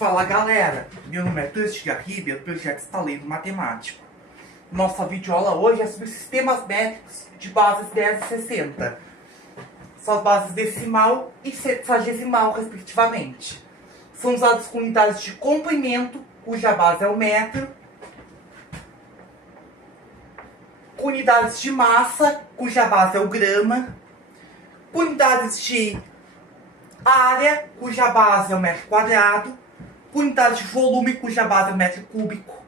Fala galera, meu nome é Tusti Garribe, do projeto Estaleiro Matemático. Nossa videoaula hoje é sobre sistemas métricos de bases 10 e 60. Suas bases decimal e sexagesimal, respectivamente. São usados com unidades de comprimento, cuja base é o metro, com unidades de massa, cuja base é o grama, com unidades de área, cuja base é o metro quadrado, unidade de volume, cuja base é o metro cúbico,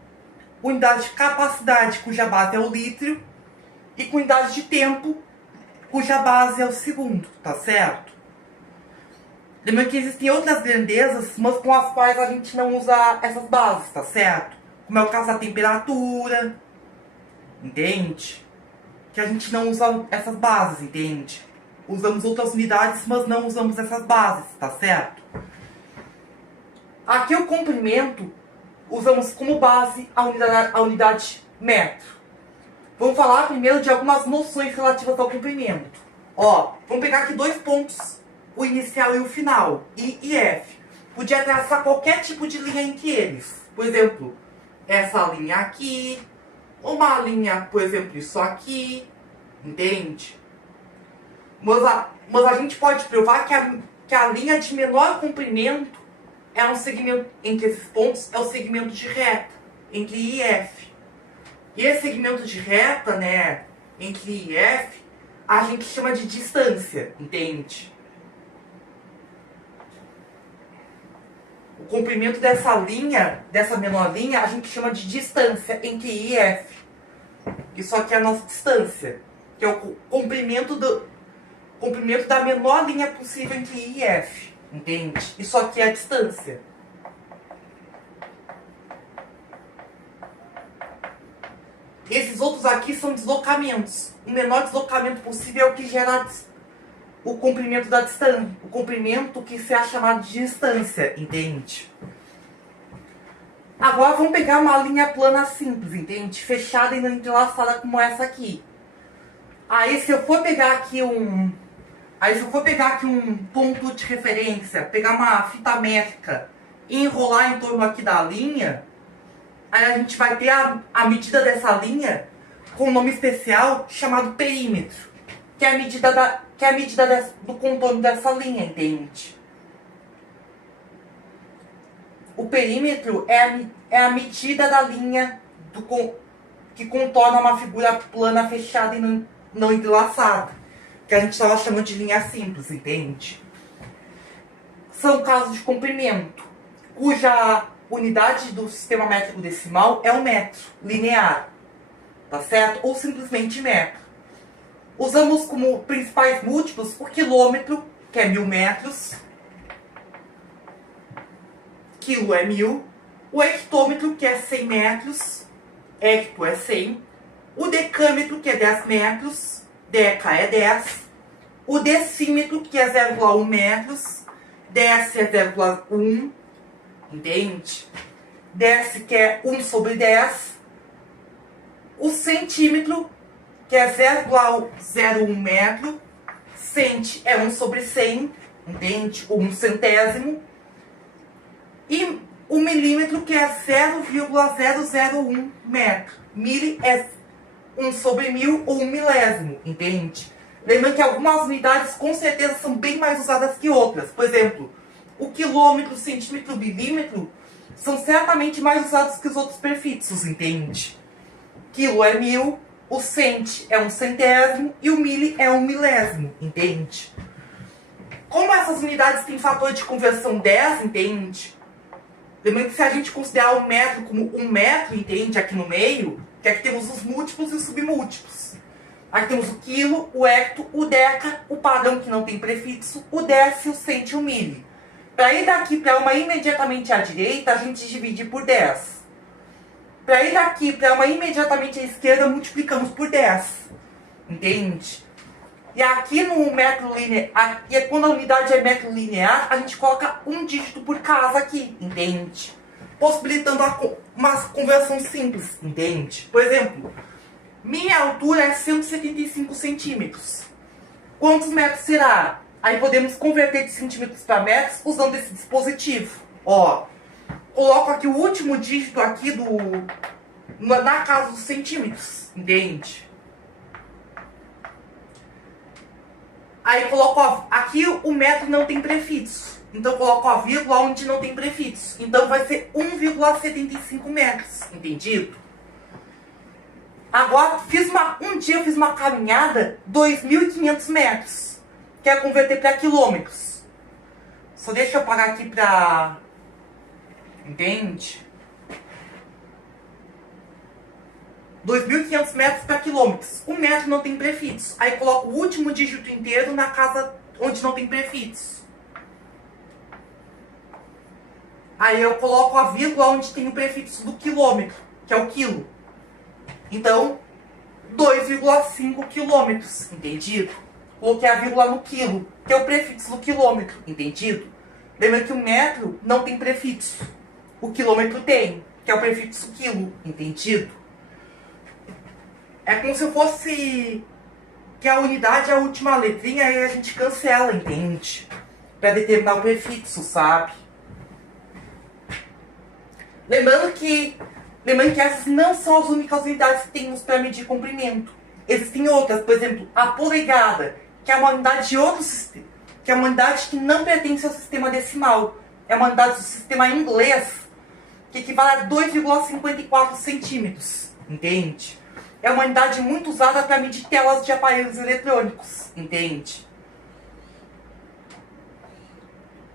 unidade de capacidade, cuja base é o litro, e com unidade de tempo, cuja base é o segundo, tá certo? Lembrando que existem outras grandezas, mas com as quais a gente não usa essas bases, tá certo? Como é o caso da temperatura, entende? Que a gente não usa essas bases, entende? Usamos outras unidades, mas não usamos essas bases, tá certo? Aqui o comprimento, usamos como base a unidade metro. Vamos falar primeiro de algumas noções relativas ao comprimento. Ó, vamos pegar aqui dois pontos, o inicial e o final, I e F. Podia traçar qualquer tipo de linha entre eles. Por exemplo, essa linha aqui, uma linha, por exemplo, isso aqui, entende? Mas a gente pode provar que a linha de menor comprimento é um segmento, entre esses pontos, é o segmento de reta, entre I e F. E esse segmento de reta, né, entre I e F, a gente chama de distância, entende? O comprimento dessa linha, dessa menor linha, a gente chama de distância entre I e F. Isso aqui é a nossa distância, que é o comprimento da menor linha possível entre I e F. Entende? Isso aqui é a distância. Esses outros aqui são deslocamentos. O menor deslocamento possível é o que gera o comprimento da distância. O comprimento que se é chamado de distância, entende? Agora vamos pegar uma linha plana simples, entende? Fechada e não entrelaçada como essa aqui. Aí se eu for pegar aqui um ponto de referência, pegar uma fita métrica e enrolar em torno aqui da linha, aí a gente vai ter a medida dessa linha com um nome especial chamado perímetro, que é a medida do contorno dessa linha, entende? O perímetro é a medida da linha que contorna uma figura plana fechada e não entrelaçada, que a gente estava chamando de linha simples, entende? São casos de comprimento, cuja unidade do sistema métrico decimal é o metro linear, tá certo? Ou simplesmente metro. Usamos como principais múltiplos o quilômetro, que é 1000 metros, quilo é 1000, o hectômetro, que é 100 metros, hecto é 100, o decâmetro, que é 10 metros, deca é 10, o decímetro, que é 0,1 metros, dec é 0,1, entende? Dec, que é 1 sobre 10, o centímetro, que é 0,01 metro, cent é 1 sobre 100, entende? 1 centésimo, e o milímetro, que é 0,001 metro, mili é 1 sobre 1000 ou 1 milésimo, entende? Lembrando que algumas unidades com certeza são bem mais usadas que outras. Por exemplo, o quilômetro, o centímetro, o milímetro são certamente mais usados que os outros prefixos, entende? Quilo é 1000, o cent é 1 centésimo e o mili é 1 milésimo, entende? Como essas unidades têm fator de conversão 10, entende? Lembrando que se a gente considerar o metro como 1 metro, entende? Aqui no meio, que aqui temos os múltiplos e os submúltiplos. Aqui temos o quilo, o hecto, o deca, o padrão que não tem prefixo, o dec, o cent e o mili. Para ir daqui para uma imediatamente à direita, a gente divide por 10. Para ir daqui para uma imediatamente à esquerda, multiplicamos por 10. Entende? E aqui no metro linear, quando a unidade é metro linear, a gente coloca um dígito por casa aqui, entende? Possibilitando uma conversão simples, entende? Por exemplo, minha altura é 175 centímetros. Quantos metros será? Aí podemos converter de centímetros para metros usando esse dispositivo. Ó, coloco aqui o último dígito aqui na casa dos centímetros, entende? Aí coloco, ó, aqui o metro não tem prefixo. Então coloco a vírgula onde não tem prefixo. Então vai ser 1,75 metros, entendido? Agora, um dia eu fiz uma caminhada 2.500 metros. Quero converter para quilômetros. Só deixa eu parar aqui pra... Entende? 2.500 metros para quilômetros. O metro não tem prefixo. Aí coloco o último dígito inteiro na casa onde não tem prefixo. Aí eu coloco a vírgula onde tem o prefixo do quilômetro, que é o quilo. Então, 2,5 quilômetros, entendido? Coloquei a vírgula no quilo, que é o prefixo do quilômetro, entendido? Lembra que o metro não tem prefixo. O quilômetro tem, que é o prefixo quilo, entendido? É como se fosse que a unidade é a última letrinha e a gente cancela, entende? Para determinar o prefixo, sabe? Lembrando que essas não são as únicas unidades que temos para medir comprimento. Existem outras, por exemplo, a polegada, que é uma unidade de outro sistema, que é uma unidade que não pertence ao sistema decimal. É uma unidade do sistema inglês, que equivale a 2,54 centímetros, entende? É uma unidade muito usada para medir telas de aparelhos eletrônicos, entende?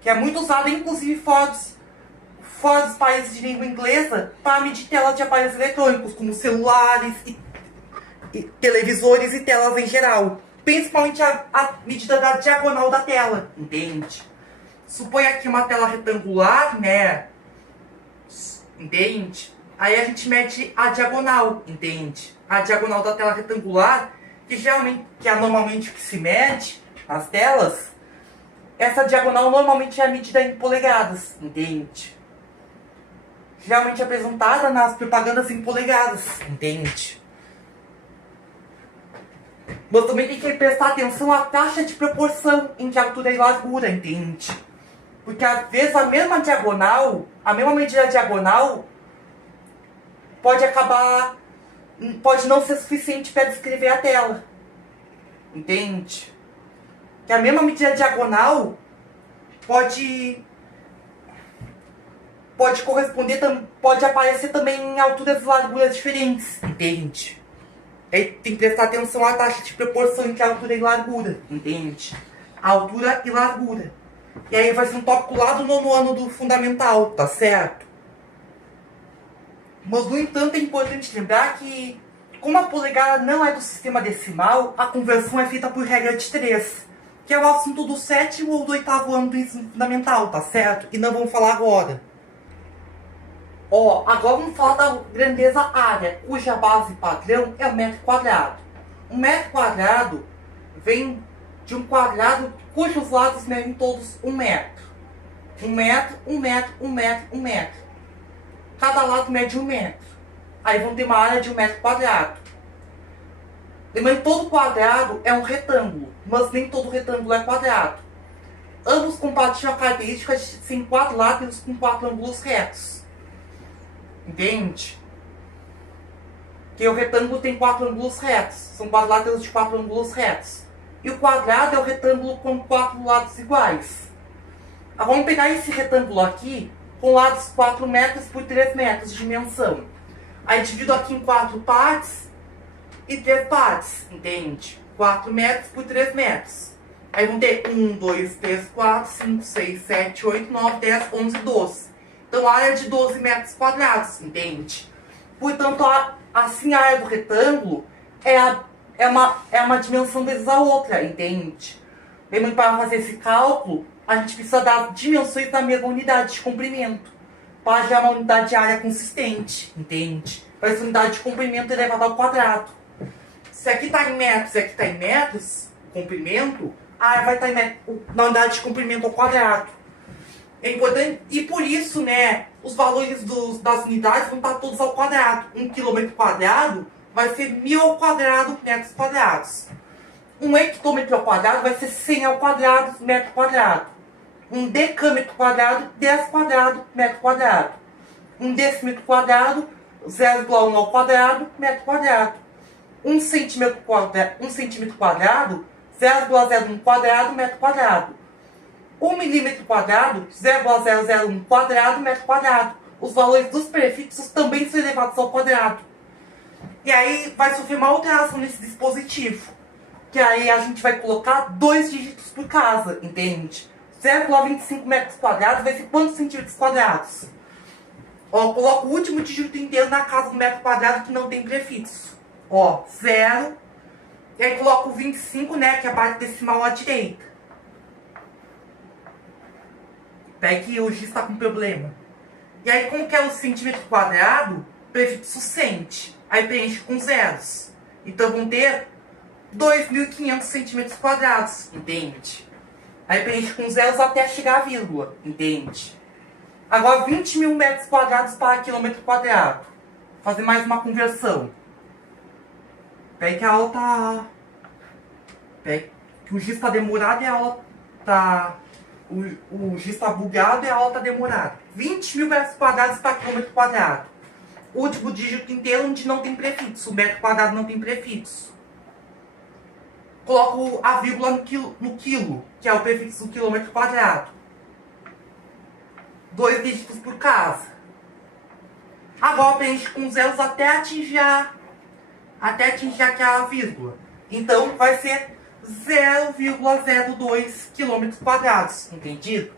Que é muito usada, inclusive, fora dos países de língua inglesa, para medir telas de aparelhos eletrônicos, como celulares, e televisores e telas em geral. Principalmente a medida da diagonal da tela, entende? Supõe aqui uma tela retangular, né? Entende? Aí a gente mede a diagonal, entende? A diagonal da tela retangular, que é normalmente o que se mede nas telas, essa diagonal normalmente é medida em polegadas, entende? Geralmente é apresentada nas propagandas em polegadas, entende? Mas também tem que prestar atenção à taxa de proporção entre altura e largura, entende? Porque às vezes a mesma medida diagonal, pode não ser suficiente para descrever a tela, entende? Que a mesma medida diagonal pode aparecer também em alturas e larguras diferentes, entende? Aí tem que prestar atenção à taxa de proporção entre altura e largura, entende? Altura e largura. E aí vai ser um tópico lá do 9º ano do fundamental, tá certo? Mas, no entanto, é importante lembrar que, como a polegada não é do sistema decimal, a conversão é feita por regra de 3, que é o assunto do 7º ou do 8º ano do ensino fundamental, tá certo? E não vamos falar agora. Ó, agora vamos falar da grandeza área, cuja base padrão é o metro quadrado. Um metro quadrado vem de um quadrado cujos lados medem todos 1 metro. 1 metro, 1 metro, 1 metro, 1 metro. Cada lado mede 1 metro. Aí vão ter uma área de 1 metro quadrado. Lembrando que todo quadrado é um retângulo, mas nem todo retângulo é quadrado. Ambos compartilham a característica de serem quadriláteros com 4 ângulos retos. Entende? Que o retângulo tem 4 ângulos retos. São quadriláteros de 4 ângulos retos. E o quadrado é o retângulo com 4 lados iguais. Agora vamos pegar esse retângulo aqui com lados 4 metros por 3 metros de dimensão. Aí divido aqui em 4 partes e 3 partes. Entende? 4 metros por 3 metros. Aí vão ter 1, 2, 3, 4, 5, 6, 7, 8, 9, 10, 11, 12. Então a área é de 12 metros quadrados, entende? Portanto, assim a área do retângulo é uma dimensão vezes a outra, entende? Lembrando que para fazer esse cálculo, a gente precisa dar dimensões da mesma unidade de comprimento, para gerar uma unidade de área consistente, entende? Para essa unidade de comprimento elevada ao quadrado. Se aqui está em metros e aqui está em metros, comprimento, a área vai estar na unidade de comprimento ao quadrado. É importante, e por isso, né, os valores das unidades vão estar todos ao quadrado. 1 quilômetro quadrado vai ser 1.000 ao quadrado metros quadrados. 1 hectômetro ao quadrado vai ser 100 ao quadrado metro quadrado. 1 decâmetro quadrado, 10 quadrado metro quadrado. 1 decímetro quadrado, 0,1 ao quadrado, metro quadrado. 1 centímetro quadrado, 0,01 quadrado, metro quadrado. 1 milímetro quadrado, 0,001 quadrado, metro quadrado. Os valores dos prefixos também são elevados ao quadrado. E aí vai sofrer uma alteração nesse dispositivo. Que aí a gente vai colocar 2 dígitos por casa, entende? 0,25 metros quadrados vai ser quantos centímetros quadrados? Ó, coloco o último dígito inteiro na casa do metro quadrado que não tem prefixo. Ó, 0. E aí coloco o 25, né, que é a parte decimal à direita. Peraí que o giz está com problema. E aí, como que é o centímetro quadrado? Prefixo cent. Aí preenche com zeros. Então vão ter 2.500 centímetros quadrados, entende? Aí preenche com zeros até chegar à vírgula, entende? Agora 20.000 metros quadrados para quilômetro quadrado. Vou fazer mais uma conversão. Peraí que a aula tá... Peraí que o giz está demorado e a aula tá... O giz está bugado e a aula está demorada. 20.000 metros quadrados para quilômetro quadrado. Último dígito inteiro onde não tem prefixo. O metro quadrado não tem prefixo. Coloco a vírgula no quilo, que é o prefixo do quilômetro quadrado. 2 dígitos por casa. Agora preenche com zeros até atingir aquela vírgula. Então vai ser 0,02 quilômetros quadrados, entendido?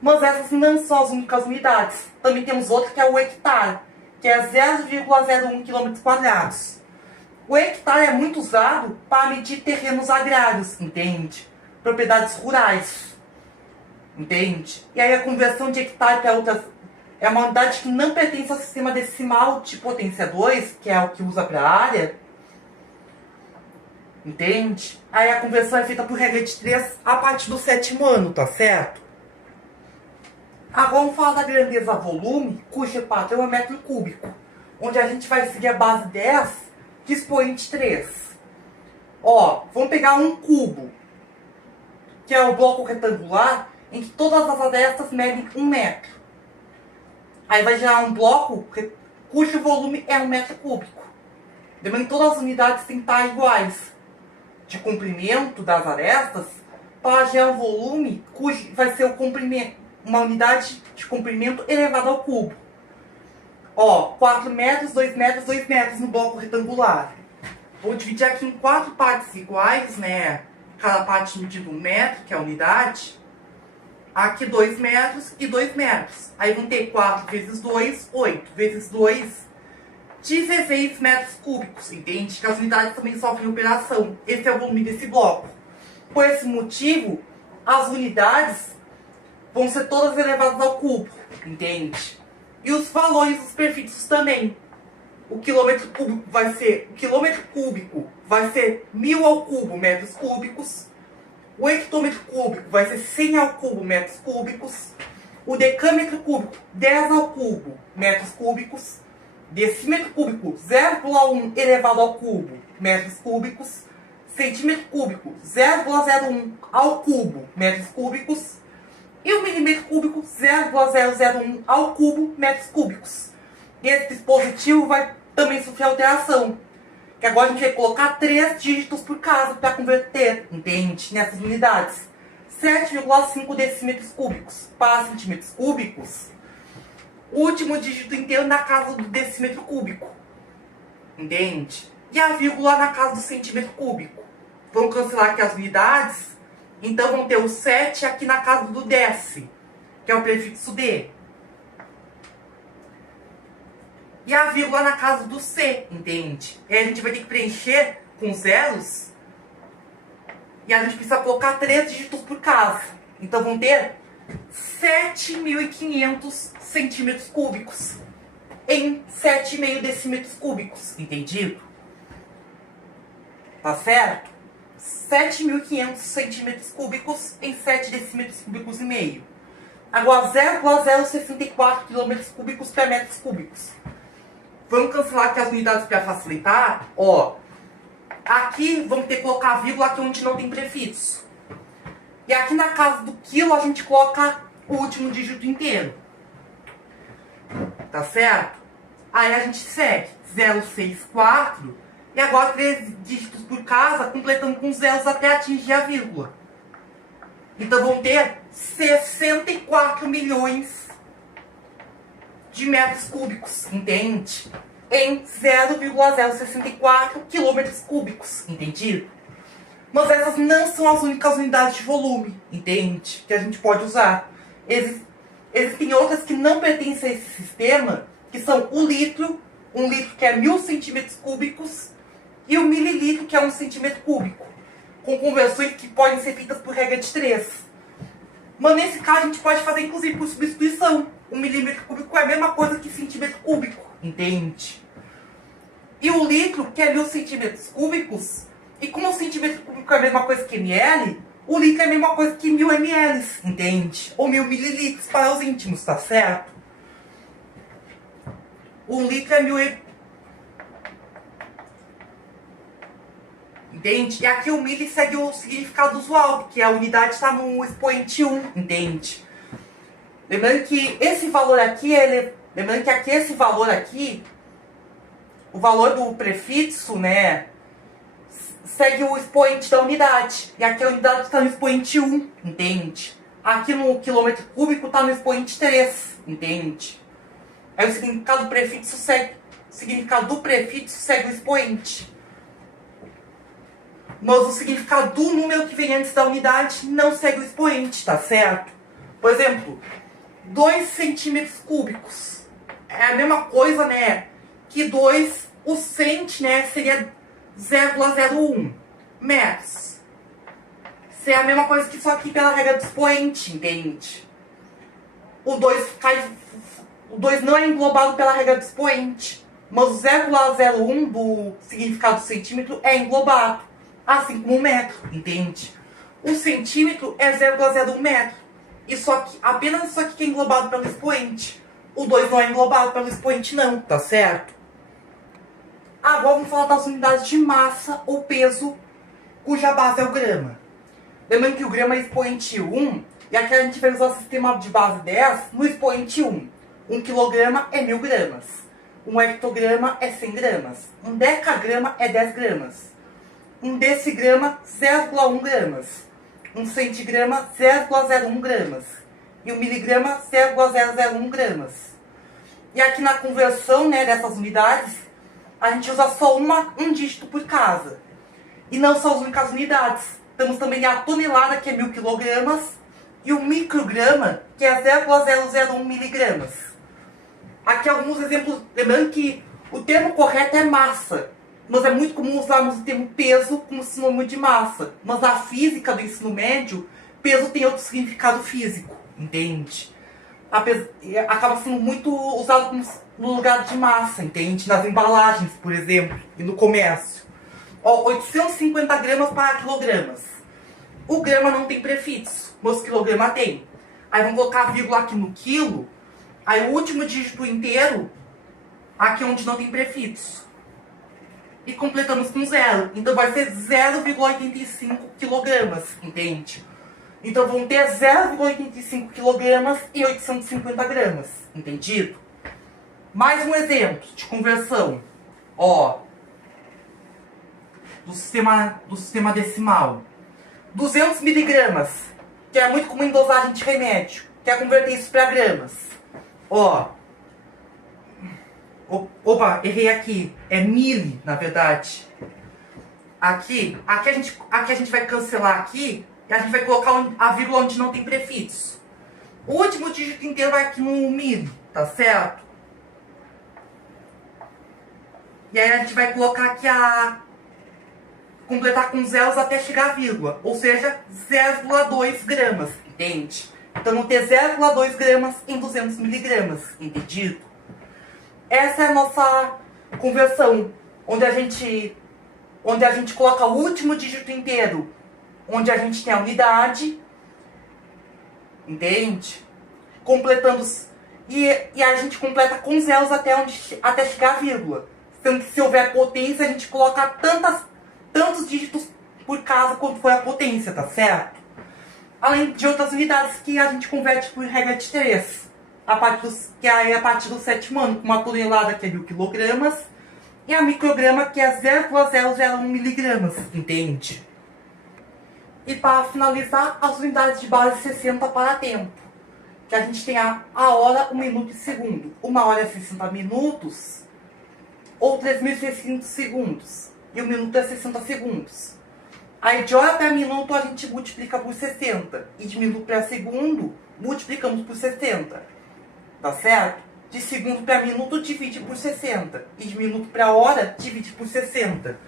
Mas essas não são as únicas unidades. Também temos outra que é o hectare, que é 0,01 quilômetros quadrados. O hectare é muito usado para medir terrenos agrários, entende? Propriedades rurais, entende? E aí a conversão de hectare para outras... É uma unidade que não pertence ao sistema decimal de potência 2, que é o que usa para a área. Entende? Aí a conversão é feita por regra de 3 a partir do 7º ano, tá certo? Agora vamos falar da grandeza volume, cujo padrão é metro cúbico, onde a gente vai seguir a base 10 de expoente 3. Ó, vamos pegar um cubo, que é o bloco retangular, em que todas as arestas medem 1 metro. Aí vai gerar um bloco cujo volume é 1 metro cúbico. Lembrando que todas as unidades têm que estar iguais de comprimento das arestas para gerar um volume cujo vai ser o comprimento, uma unidade de comprimento elevado ao cubo. Ó, 4 metros, 2 metros, 2 metros no bloco retangular. Vou dividir aqui em 4 partes iguais, né? Cada parte medindo 1 metro, que é a unidade. Aqui 2 metros e 2 metros. Aí vão ter 4 vezes 2, 8. Vezes 2, 16 metros cúbicos, entende? Que as unidades também sofrem operação. Esse é o volume desse bloco. Por esse motivo, as unidades vão ser todas elevadas ao cubo, entende? E os valores dos prefixos também. O quilômetro cúbico vai ser 1.000 ao cubo metros cúbicos. O hectômetro cúbico vai ser 100 ao cubo metros cúbicos. O decâmetro cúbico, 10 ao cubo metros cúbicos. Decímetro cúbico, 0,1 elevado ao cubo metros cúbicos. Centímetro cúbico, 0,01 ao cubo metros cúbicos. E o milímetro cúbico, 0,001 ao cubo metros cúbicos. E esse dispositivo vai também sofrer alteração. Que agora a gente vai colocar 3 dígitos por casa para converter, entende? Nessas unidades. 7,5 decímetros cúbicos para centímetros cúbicos. O último dígito inteiro na casa do decímetro cúbico. Entende? E a vírgula na casa do centímetro cúbico. Vamos cancelar aqui as unidades. Então vão ter o 7 aqui na casa do décimo, que é o prefixo D. E a vírgula na casa do C, entende? E aí a gente vai ter que preencher com zeros. E a gente precisa colocar 3 dígitos por casa. Então vão ter 7.500 centímetros cúbicos em 7,5 decímetros cúbicos, entendido? Tá certo? 7.500 centímetros cúbicos em 7 decímetros cúbicos e meio. Agora 0,064 quilômetros cúbicos para metros cúbicos. Vamos cancelar aqui as unidades para facilitar. Ó, aqui vamos ter que colocar a vírgula aqui onde não tem prefixo. E aqui na casa do quilo a gente coloca o último dígito inteiro. tá certo? Aí a gente segue 064 e agora 3 dígitos por casa, completando com zeros até atingir a vírgula. Então vão ter 64 milhões de metros cúbicos, entende? Em 0,064 quilômetros cúbicos, entendido? Mas essas não são as únicas unidades de volume, entende? Que a gente pode usar. Existem outras que não pertencem a esse sistema, que são o litro, 1 litro que é 1000 centímetros cúbicos, e o mililitro que é 1 centímetro cúbico, com conversões que podem ser feitas por regra de 3. Mas nesse caso a gente pode fazer inclusive por substituição. 1 milímetro cúbico é a mesma coisa que centímetro cúbico, entende? E o litro, que é 1000 centímetros cúbicos, e como o centímetro cúbico é a mesma coisa que ml, o litro é a mesma coisa que 1000 ml, entende? Ou 1000 mililitros para os íntimos, tá certo? 1 litro é 1000 entende? E aqui o mili segue o significado usual, que a unidade está no expoente 1, entende? Lembrando que esse valor aqui, lembrando que aqui esse valor aqui, o valor do prefixo, né, segue o expoente da unidade. E aqui a unidade está no expoente 1, entende? Aqui no quilômetro cúbico está no expoente 3, entende? Aí o significado do prefixo segue o expoente. Mas o significado do número que vem antes da unidade não segue o expoente, tá certo? Por exemplo, 2 centímetros cúbicos. É a mesma coisa, né? Que 2, o cent, né? Seria 0,01 metros. Isso é a mesma coisa que isso aqui pela regra do expoente, entende? O 2 não é englobado pela regra do expoente. Mas o 0,01 do significado do centímetro é englobado. Assim como o metro, entende? O centímetro é 0,01 metro. Isso aqui, apenas isso aqui que é englobado pelo expoente. O 2 não é englobado pelo expoente não, tá certo? Agora vamos falar das unidades de massa ou peso, cuja base é o grama. Lembrando que o grama é expoente 1, e aqui a gente vai usar o sistema de base 10 no expoente 1. 1 quilograma é 1000 gramas. 1 hectograma é 100 gramas. 1 decagrama é 10 gramas. 1 decigrama, 0,1 gramas. 1 centigrama, 0,01 gramas. E 1 miligrama, 0,001 gramas. E aqui na conversão, né, dessas unidades, a gente usa só um dígito por casa. E não são as únicas unidades. Temos também a tonelada, que é 1000 quilogramas. E o micrograma, que é 0,001 miligramas. Aqui alguns exemplos, lembrando que o termo correto é massa. Mas é muito comum usarmos o termo peso como sinônimo de massa. Mas na física do ensino médio, peso tem outro significado físico, entende? Acaba sendo muito usado no lugar de massa, entende? Nas embalagens, por exemplo, e no comércio. Ó, 850 gramas para quilogramas. O grama não tem prefixo, mas quilograma tem. Aí vamos colocar a vírgula aqui no quilo. Aí o último dígito inteiro, aqui onde não tem prefixo. E completamos com 0. Então vai ser 0,85 quilogramas, entende? Então vão ter 0,85 quilogramas e 850 gramas, entendido? Mais um exemplo de conversão. Ó, do sistema decimal. 200 miligramas, que é muito comum em dosagem de remédio. Quer converter isso para gramas. Ó. Opa, errei aqui. É mili, na verdade. Aqui a gente vai cancelar aqui e a gente vai colocar a vírgula onde não tem prefixo. O último dígito inteiro vai aqui no mili, tá certo? E aí a gente vai colocar aqui completar com zeros até chegar a vírgula. Ou seja, 0,2 gramas, entende? Então vão ter 0,2 gramas em 200 miligramas, entendido? Essa é a nossa conversão, onde a gente coloca o último dígito inteiro, onde a gente tem a unidade, entende? Completando, e a gente completa com zeros até chegar a vírgula. Sendo que se houver potência, a gente coloca tantos dígitos por casa quanto for a potência, tá certo? Além de outras unidades que a gente converte por regra de 3. que é a partir do sétimo ano, com uma tonelada que é 1000 quilogramas, e a micrograma que é 0,001 miligramas, entende? E para finalizar, as unidades de base 60 para tempo, que a gente tem a hora, 1 minuto e segundo. 1 hora é 60 minutos, ou 3.600 segundos, e 1 minuto é 60 segundos. Aí de hora para minuto a gente multiplica por 60, e de minuto para segundo multiplicamos por 60, tá certo? De segundo para minuto divide por 60, e de minuto para hora divide por 60.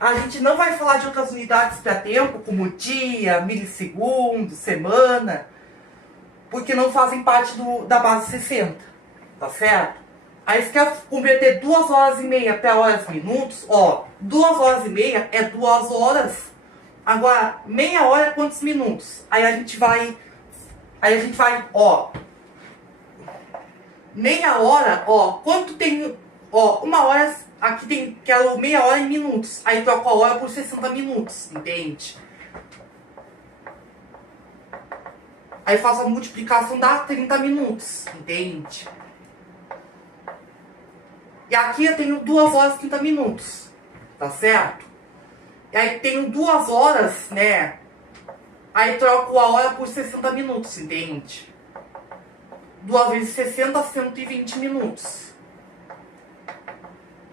A gente não vai falar de outras unidades para tempo, como dia, milissegundo, semana, porque não fazem parte da base 60, tá certo? Aí você quer converter 2 horas e meia para horas e minutos, ó, 2 horas e meia é 2 horas, agora meia hora é quantos minutos? Aí a gente vai, ó, meia hora, ó, quanto tem, ó, 1 hora, aqui tem, quero meia hora em minutos, aí troco a hora por 60 minutos, entende? Aí faço a multiplicação, dá 30 minutos, entende? E aqui eu tenho 2 horas e 30 minutos, tá certo? E aí tenho 2 horas, né? Aí troco a hora por 60 minutos, entende? 2 vezes 60, 120 minutos.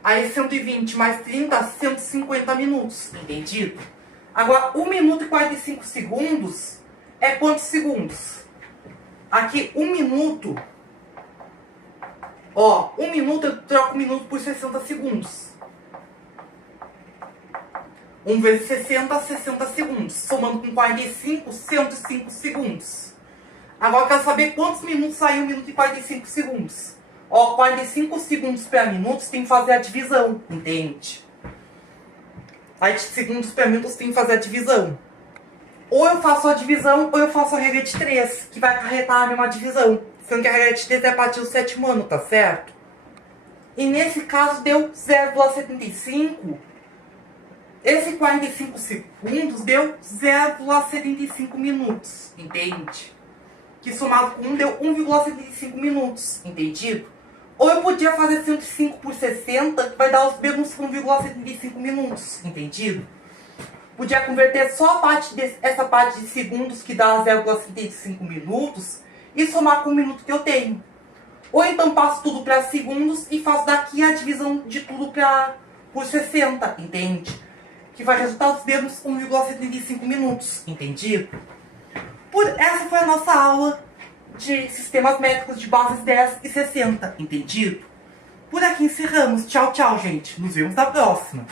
Aí 120 mais 30, 150 minutos, entendido? Agora, 1 minuto e 45 segundos é quantos segundos? Aqui, 1 minuto, ó, 1 minuto eu troco 1 minuto por 60 segundos. 1 vezes 60, 60 segundos. Somando com 45, 105 segundos. Agora eu quero saber quantos minutos saiu 1 minuto e 45 segundos. Ó, 45 segundos para minutos tem que fazer a divisão, entende? Aí de segundos para minutos tem que fazer a divisão. Ou eu faço a divisão, ou eu faço a regra de 3, que vai acarretar a mesma divisão. Sendo que a regra de 3 é a partir do sétimo ano, tá certo? E nesse caso deu 0,75. Esse 45 segundos deu 0,75 minutos, entende? Que somado com 1 deu 1,75 minutos, entendido? Ou eu podia fazer 105 por 60, que vai dar os mesmos 1,75 minutos, entendido? Podia converter só essa parte de segundos, que dá 0,75 minutos, e somar com o minuto que eu tenho. Ou então passo tudo para segundos e faço daqui a divisão de tudo por 60, entende? Que vai resultar os mesmos 1,75 minutos, entendido? Essa foi a nossa aula de sistemas métricos de bases 10 e 60, entendido? Por aqui encerramos. Tchau, tchau, gente. Nos vemos na próxima.